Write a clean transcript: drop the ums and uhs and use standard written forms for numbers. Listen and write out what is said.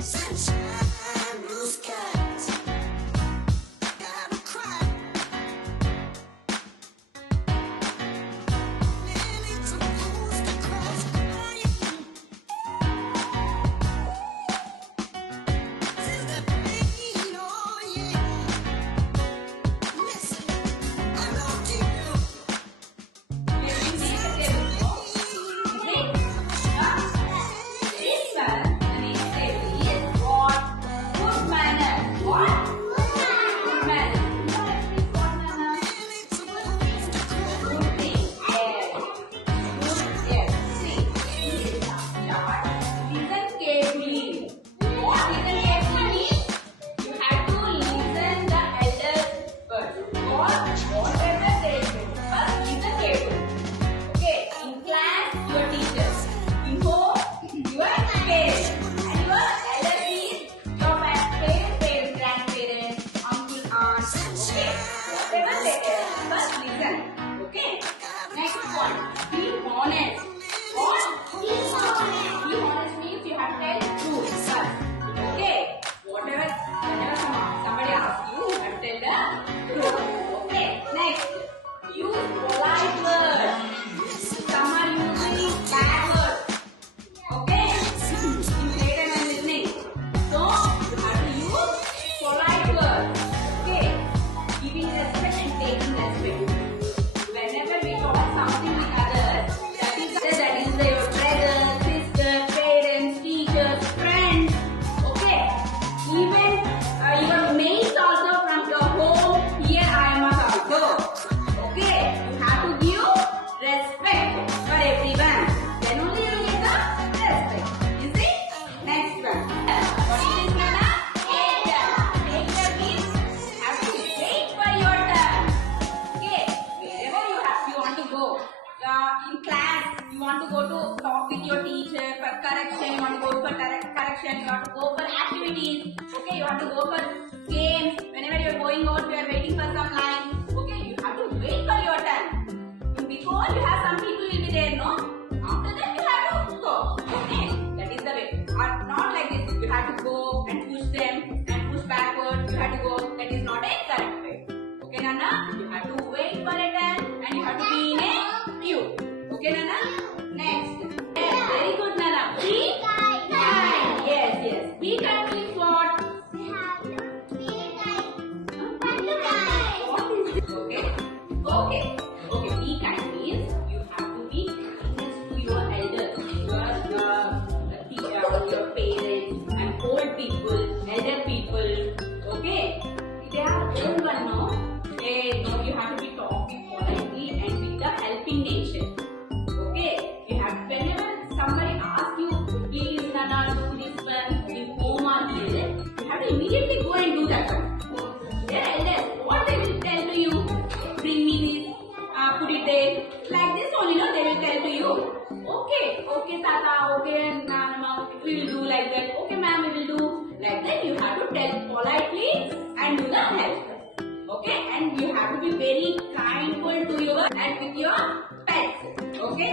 Sunshine, blue skies, gotta cry. Lilies are supposed to cross crying. Since the pain, oh yeah. Listen, I love you. Okay. Next one. Be honest. What? Be honest means you have to tell truth first. Okay. Whenever somebody asks you, you have to tell the truth. Okay. Next. Use polite words. Some are using bad words. Okay. Later I'm listening. So you have to use polite words. Okay. Giving respect and taking respect. Whenever we talk something with others, that is your brother, sister, parents, teachers, friends. Okay. Even your mates also from your home. Here I am also. Okay. You have to give respect for everyone. Then only you will get the respect. You see? Next one. What is this, Nana? Take turn means you have to wait for your turn. Okay. Wherever you want to go. In class, you want to go to talk with your teacher for correction. You want to go for correction. You want to go for activities. Okay. You want to go for games. Whenever you are going out, you are waiting for some line. Okay. You have to wait for your turn. Before you have some people will be there, no? After that you have to go. Okay. That is the way. Not like this. You have to go and push them and push backward. You have to go. That is not a correct way. Okay, Nana? You have to wait for a turn and you have to be in a queue. Okay, Nana? Next. Yes, very good, Nana. Be kind. Yes. Be kind means what? Okay. Be kind means you have to be kindness to your elders, your parents and old people, elder people. Okay. They are old one, no? You have to be talking politely and with the helping nature. Okay. You have whenever somebody asks you, please Nana do this one in home or here, you have to immediately go and do that one. Their elders, what they will tell to you? Bring me this, put it there. Like this only, no? They will tell to you. Okay, Tata, okay, Nana, we will do like that. Okay, ma'am, we will do like that. You have to tell politely and do the help. Okay, and you have to be very kindful to your and with your pets. Okay.